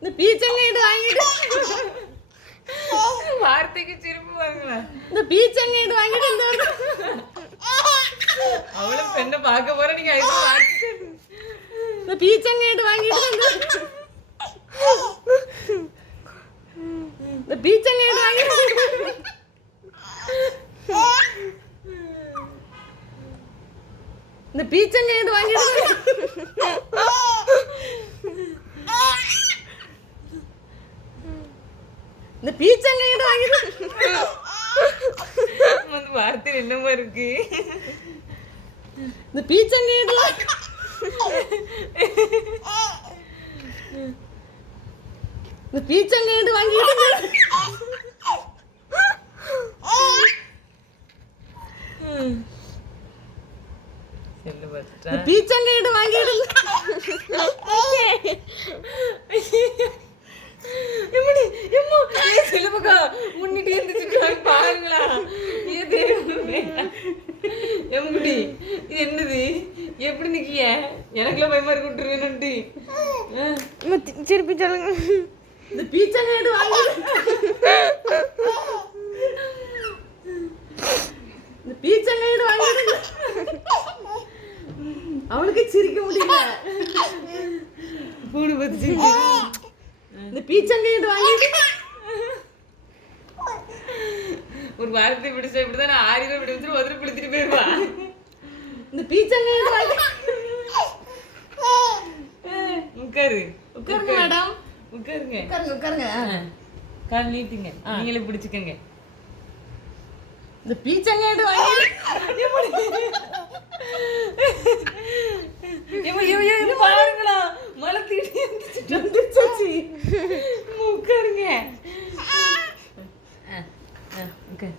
இந்த பீச்சங்கைட்டு வாங்கிட்டு வார்த்தைக்கு சிரிப்பு பாருங்களா. இந்த பீச்சங்கைட்டு வாங்கிட்டு அவளும் பெண்ணை பார்க்க போற நீங்க இந்த பீச்சங்கைட்டு வாங்கிட்டு இந்த பீச்சங்கைட்டு வாங்கிட்டு இந்த பீச்சங்கைட்டு வாங்கிட்டு இந்த பீச்சங்கைட்டு வாங்கிட்டு வந்து வார்த்தை என்னமா இருக்கு. இந்த பீச்சங்கைட்டு இந்த பீச்சங்கைட்டு வாங்கிட்டு செல்லு பத்தா இந்த பீச்சங்கைட்டு வாங்கிட்டு எப்படி எம்மா செல்லுபக்கா முன்னிட்டு இருந்துச்சு பாருங்களா. இது எம்முடி இது என்னது எப்படி நிக்கிய எனக்குள்ள பயமா இருக்கு விட்டுருவேன்னுட்டு. திருப்பி சொல்லுங்க. இந்த பீச்சங்கைட்டு வாங்கிட்டு இந்த பீச்சங்கைட்டு வாங்கிட்டு அவளுக்கு சிரிக்க முடியல. பூடு பத்தி இந்த பீச்சங்கைட்டு வாங்கிட்டு ஒரு வாரத்தை பிடிச்சா இப்படிதான் நான் 6 ரூபாய் விட்டு உதறி பிடிச்சிட்டு போயிருவா. இந்த பீச்சங்கைட்டு வாங்கிட்டு உட்காரு உட்காருங்க மேடம். உட்காருங்க உட்காருங்க உட்காருங்க. கால் நீட்டுங்க நீங்களே பிடிச்சுக்கங்க. இந்த பீச்சங்கைட்டு வாங்கிட்டு பாருங்களா மழை தீட்டி வந்துருச்சு. உட்காருங்க. உட்காரு